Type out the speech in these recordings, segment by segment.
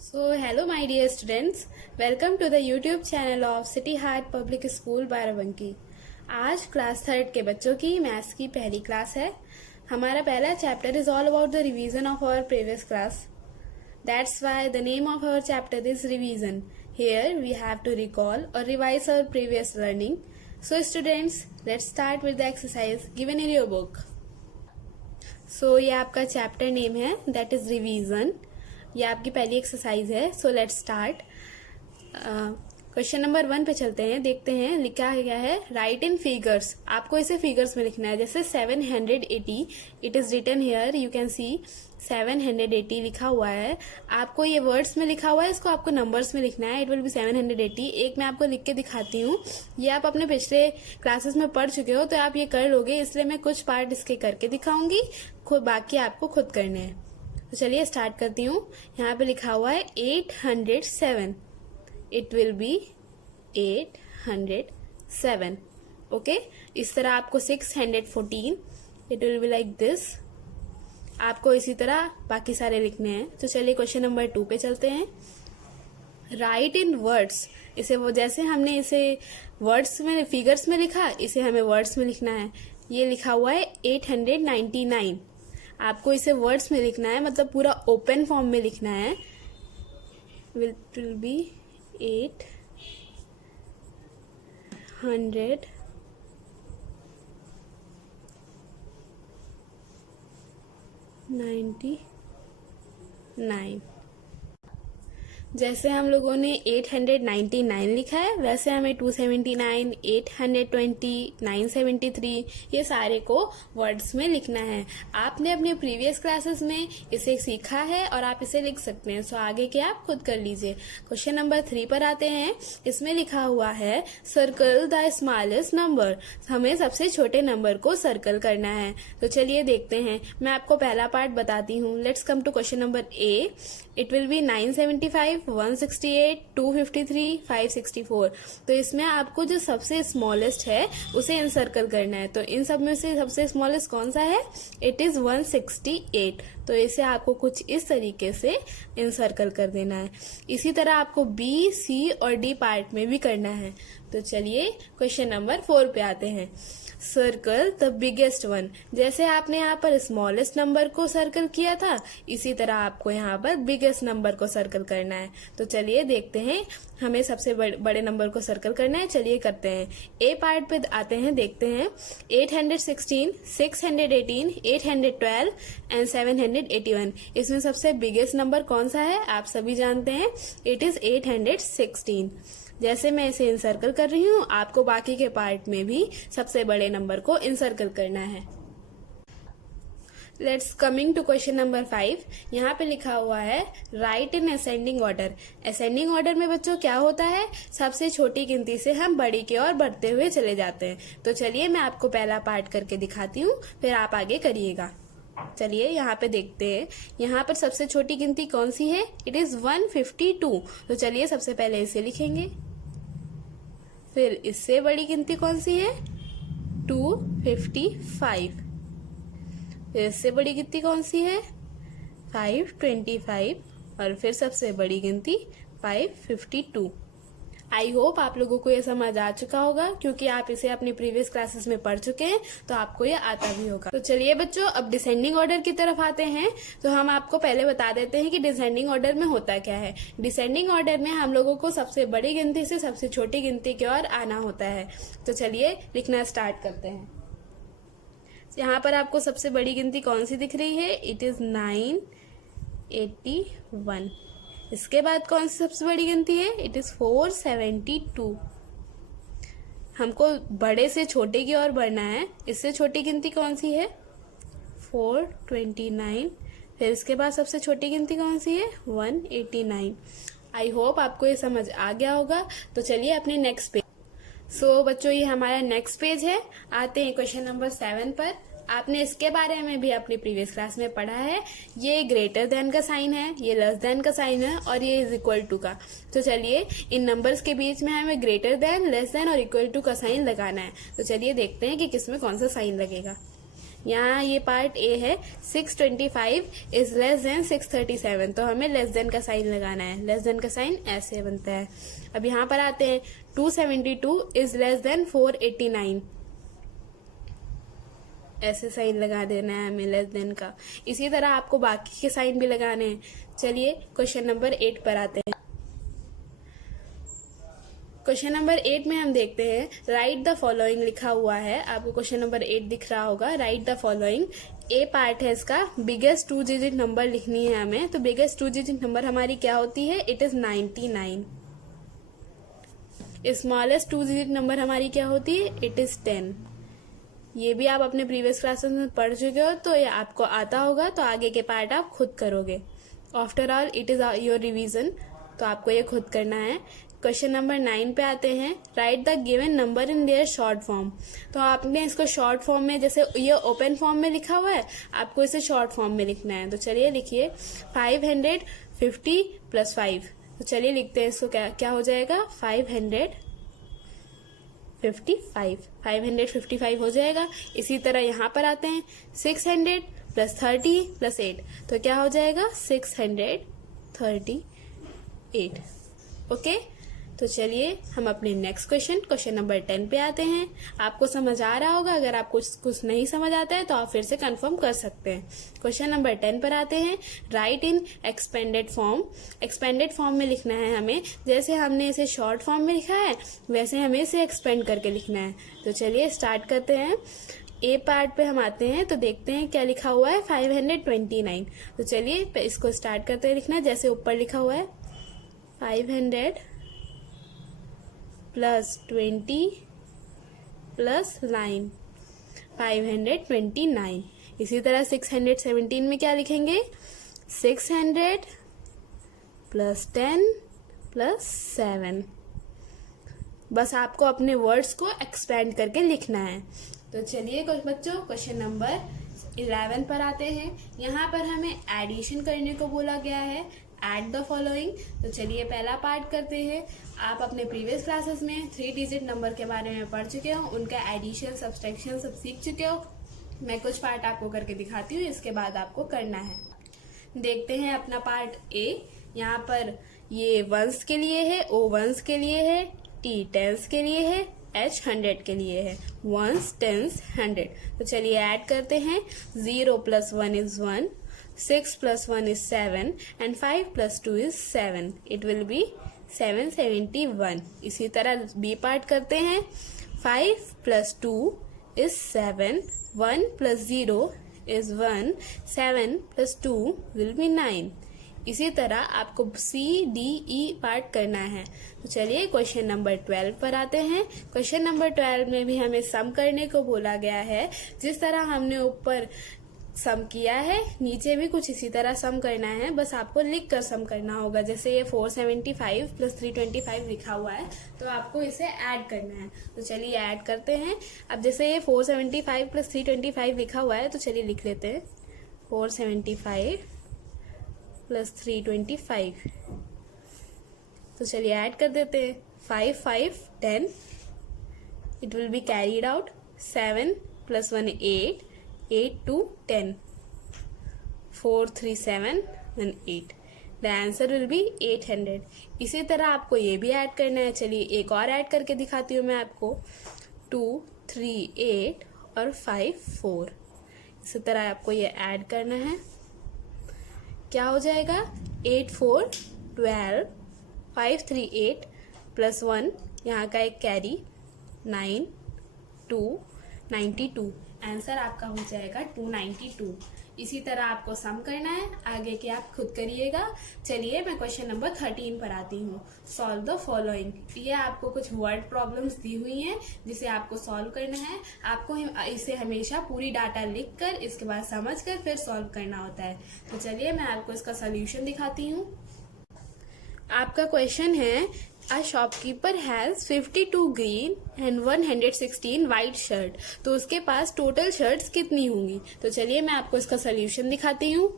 So, hello my dear students, welcome to the YouTube channel of City Heart Public School Barabanki. आज class 3 के बच्चों की maths की पहली क्लास है। हमारा पहला chapter is all about the revision of our previous class. That's why the name of our chapter is revision. Here we have to recall or revise our previous learning. So students, let's start with the exercise given in your book. So ये आपका chapter name है, that is revision. ये आपकी पहली exercise है। So let's start. Question number 1 पे चलते हैं, देखते हैं लिखा गया है राइट इन फिगर्स। आपको इसे फिगर्स में लिखना है, जैसे 780 it is written here, you can see 780 लिखा हुआ है। आपको ये वर्ड्स में लिखा हुआ है, इसको आपको नंबर्स में लिखना है। It will B 780। एक मैं आपको लिख के दिखाती हूँ, ये आप अपने पिछले क्लासेस में पढ़ चुके हो तो आप ये कर लोगे, इसलिए मैं कुछ पार्ट इसके करके दिखाऊंगी, बाकी आपको खुद करने हैं। तो चलिए स्टार्ट करती हूँ। यहाँ पे लिखा हुआ है 807, इट विल बी 807। ओके, इस तरह आपको 614, it will be like this. आपको इसी तरह बाकी सारे लिखने हैं। तो चलिए क्वेश्चन नंबर 2 पे चलते हैं। राइट इन वर्ड्स, इसे वो जैसे हमने इसे वर्ड्स में फिगर्स में लिखा, इसे हमें वर्ड्स में लिखना है। ये लिखा हुआ है 899, आपको इसे वर्ड्स में लिखना है, मतलब पूरा ओपन फॉर्म में लिखना है। Will be 899। जैसे हम लोगों ने 899 लिखा है, वैसे हमें 279, 820, 973 ये सारे को वर्ड्स में लिखना है। आपने अपने प्रीवियस क्लासेस में इसे सीखा है और आप इसे लिख सकते हैं। सो आगे के आप खुद कर लीजिए। क्वेश्चन नंबर 3 पर आते हैं। इसमें लिखा हुआ है सर्कल द स्मॉलेस्ट नंबर, हमें सबसे छोटे नंबर को सर्कल करना है। तो चलिए देखते हैं। मैं आपको पहला पार्ट बताती हूँ। Let's come to question number A. It will be 975, 168, 253, 564। तो इसमें आपको जो सबसे स्मॉलेस्ट है उसे इनसर्कल करना है। तो इन सब में से सबसे स्मॉलेस्ट कौन सा है? It is 168। तो इसे आपको कुछ इस तरीके से इनसर्कल कर देना है। इसी तरह आपको बी, सी और डी पार्ट में भी करना है। तो चलिए क्वेश्चन नंबर 4 पे आते हैं। सर्कल द बिगेस्ट वन, जैसे आपने यहाँ पर स्मॉलेस्ट नंबर को सर्कल किया था, इसी तरह आपको यहाँ पर बिगेस्ट नंबर को सर्कल करना है। तो चलिए देखते हैं, हमें सबसे बड़े नंबर को सर्कल करना है। चलिए करते हैं। ए पार्ट पे आते हैं, देखते हैं। 816, 618, 812 एंड 781। इसमें सबसे बिगेस्ट नंबर कौन सा है? आप सभी जानते हैं, इट इज 816। जैसे मैं इसे इंसर्कल कर रही हूँ, आपको बाकी के पार्ट में भी सबसे बड़े नंबर को इंसर्कल करना है। Let's coming to question number 5। यहाँ पे लिखा हुआ है write in ascending order. Ascending order में बच्चों क्या होता है? सबसे छोटी गिनती से हम बड़ी की ओर बढ़ते हुए चले जाते हैं। तो चलिए मैं आपको पहला पार्ट करके दिखाती हूँ, फिर आप आगे करिएगा। चलिए यहाँ पे देखते हैं। यहाँ पर सबसे छोटी गिनती कौन सी है? It is 152। तो चलिए सबसे पहले इसे लिखेंगे। फिर इससे बड़ी गिनती कौन सी है? 255। फिर इससे बड़ी गिनती कौन सी है? 525। और फिर सबसे बड़ी गिनती 552। आई होप आप लोगों को ये समझ आ चुका होगा, क्योंकि आप इसे अपनी प्रीवियस क्लासेस में पढ़ चुके हैं, तो आपको ये आता भी होगा। तो चलिए बच्चों, अब डिसेंडिंग ऑर्डर की तरफ आते हैं। तो हम आपको पहले बता देते हैं कि डिसेंडिंग ऑर्डर में होता क्या है। डिसेंडिंग ऑर्डर में हम लोगों को सबसे बड़ी गिनती से सबसे छोटी गिनती की ओर आना होता है। तो चलिए लिखना स्टार्ट करते हैं। यहाँ पर आपको सबसे बड़ी गिनती कौन सी दिख रही है? It is 981। इसके बाद कौन सी सबसे बड़ी गिनती है? It is 472। हमको बड़े से छोटे की ओर बढ़ना है। इससे छोटी गिनती कौन सी है? 429। फिर इसके बाद सबसे छोटी गिनती कौन सी है? 189। आई होप आपको ये समझ आ गया होगा। तो चलिए अपने नेक्स्ट पेज। सो बच्चों, ये हमारा नेक्स्ट पेज है। आते हैं क्वेश्चन नंबर 7 पर। आपने इसके बारे में भी अपनी प्रीवियस क्लास में पढ़ा है। ये ग्रेटर देन का साइन है, ये लेस देन का साइन है, और ये इज इक्वल टू का। तो चलिए इन नंबर्स के बीच में हमें ग्रेटर देन, लेस देन और इक्वल टू का साइन लगाना है। तो चलिए देखते हैं कि किसमें कौन सा साइन लगेगा। यहाँ ये पार्ट ए है 625 इज लेस देन 637, तो हमें लेस देन का साइन लगाना है। लेस देन का साइन ऐसे बनता है। अब यहाँ पर आते हैं 272 इज लेस देन 489, ऐसे साइन लगा देना है हमें लेस देन का। इसी तरह आपको बाकी के साइन भी लगाने हैं। चलिए क्वेश्चन नंबर 8 पर आते हैं। क्वेश्चन नंबर 8 में हम देखते हैं राइट द फॉलोइंग लिखा हुआ है। आपको क्वेश्चन नंबर 8 दिख रहा होगा, right the following. A part है इसका, बिगेस्ट 2 डिजिट नंबर लिखनी है हमें। तो बिगेस्ट 2 डिजिट नंबर हमारी क्या होती है? It is 99। Smallest 2 digit number हमारी क्या होती है? It is 10। ये भी आप अपने प्रीवियस क्लासेस में पढ़ चुके हो, तो ये आपको आता होगा, तो आगे के पार्ट आप खुद करोगे। After all it is your revision, तो आपको ये खुद करना है। क्वेश्चन नंबर 9 पे आते हैं, right the given number in their short form. तो आपने इसको शॉर्ट फॉर्म में, जैसे ये ओपन फॉर्म में लिखा हुआ है, आपको इसे शॉर्ट फॉर्म में लिखना है। तो चलिए लिखिए 550 प्लस 5। तो चलिए लिखते हैं इसको, क्या हो जाएगा? 555 हो जाएगा। इसी तरह यहाँ पर आते हैं 600 प्लस 30 प्लस 8, तो क्या हो जाएगा? 638। ओके, तो चलिए हम अपने नेक्स्ट क्वेश्चन नंबर 10 पे आते हैं। आपको समझ आ रहा होगा, अगर आपको कुछ नहीं समझ आता है तो आप फिर से कंफर्म कर सकते हैं। क्वेश्चन नंबर 10 पर आते हैं, राइट इन एक्सपेंडेड फॉर्म। एक्सपेंडेड फॉर्म में लिखना है हमें, जैसे हमने इसे शॉर्ट फॉर्म में लिखा है वैसे हमें इसे एक्सपेंड करके लिखना है। तो चलिए स्टार्ट करते हैं। ए पार्ट पे हम आते हैं तो देखते हैं क्या लिखा हुआ है, 529। तो चलिए इसको स्टार्ट करते हैं लिखना, जैसे ऊपर लिखा हुआ है 500 प्लस 20 प्लस 9, 529। इसी तरह 617 में क्या लिखेंगे? 600 प्लस 10 प्लस 7। बस आपको अपने वर्ड्स को एक्सपेंड करके लिखना है। तो चलिए बच्चों क्वेश्चन नंबर 11 पर आते हैं। यहाँ पर हमें एडिशन करने को बोला गया है, एड द फॉलोइंग। तो चलिए पहला पार्ट करते हैं। आप अपने प्रीवियस क्लासेस में 3 डिजिट नंबर के बारे में पढ़ चुके हो, उनका एडिशन सब्सट्रैक्शन सब सीख चुके हो। मैं कुछ पार्ट आपको करके दिखाती हूँ, इसके बाद आपको करना है। देखते हैं अपना पार्ट ए। यहाँ पर ये वंस के लिए है, ओ वंस के लिए है, टी टेंस के लिए है, एच 100 के लिए है। Ones, tens, 100। तो चलिए ऐड करते हैं। 0 + 1 is 1, 6 + 1 is 7 and 5 + 2 is 7. It will be 771. इसी तरह बी पार्ट करते हैं। 5 + 2 is 7, 1 + 0 is 1, 7 + 2 will be 9. इसी तरह आपको सी डी ई पार्ट करना है। तो चलिए क्वेश्चन नंबर 12 पर आते हैं। क्वेश्चन नंबर 12 में भी हमें सम करने को बोला गया है। जिस तरह हमने ऊपर सम किया है, नीचे भी कुछ इसी तरह सम करना है, बस आपको लिख कर सम करना होगा। जैसे ये 475 + 325 लिखा हुआ है, तो आपको इसे ऐड करना है। तो चलिए ऐड करते हैं। अब जैसे ये 475 + 325 लिखा हुआ है, तो चलिए लिख लेते हैं 475 + 325। तो चलिए ऐड कर देते हैं। 5 5 10, it will be carried out. 7 + 1 8, 8 2 10, 4 3 7 and 8. The answer will be 800। इसी तरह आपको ये भी ऐड करना है। चलिए एक और ऐड करके दिखाती हूँ मैं आपको। 2 3 8 और 5 4। इसी तरह आपको ये ऐड करना है। क्या हो जाएगा? 8 4 12, 5 3 8 + 1, यहाँ का एक कैरी, 9 2 92। आंसर आपका हो जाएगा 292। इसी तरह आपको सम करना है, आगे के आप खुद करिएगा। चलिए मैं क्वेश्चन नंबर 13 पर आती हूँ। Solve the following. ये आपको कुछ वर्ड प्रॉब्लम्स दी हुई हैं जिसे आपको सॉल्व करना है। आपको इसे हमेशा पूरी डाटा लिख कर, इसके बाद समझ कर फिर सॉल्व करना होता है। तो चलिए मैं आपको इसका सोल्यूशन दिखाती हूँ। आपका क्वेश्चन है, A shopkeeper has 52 green and 116 white shirt. तो उसके पास टोटल शर्ट्स कितनी होंगी? तो चलिए मैं आपको इसका सोल्यूशन दिखाती हूँ।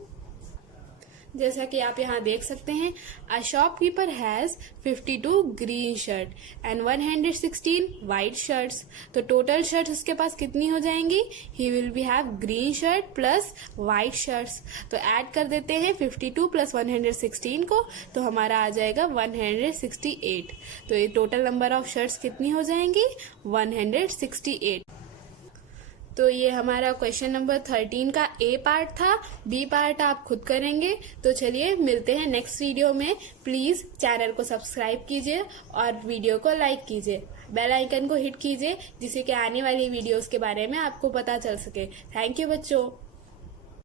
जैसा कि आप यहाँ देख सकते हैं, a shopkeeper has 52 green shirt and 116 white shirts. तो टोटल शर्ट्स उसके पास कितनी हो जाएंगी? He will be have green shirt plus white shirts. तो ऐड कर देते हैं 52 प्लस 116 को, तो हमारा आ जाएगा 168। तो ये टोटल नंबर ऑफ शर्ट्स कितनी हो जाएंगी? 168। तो ये हमारा क्वेश्चन नंबर 13 का ए पार्ट था। बी पार्ट आप खुद करेंगे। तो चलिए मिलते हैं नेक्स्ट वीडियो में। प्लीज चैनल को सब्सक्राइब कीजिए और वीडियो को लाइक कीजिए, बेल आइकन को हिट कीजिए, जिससे कि आने वाली वीडियोस के बारे में आपको पता चल सके। थैंक यू बच्चों।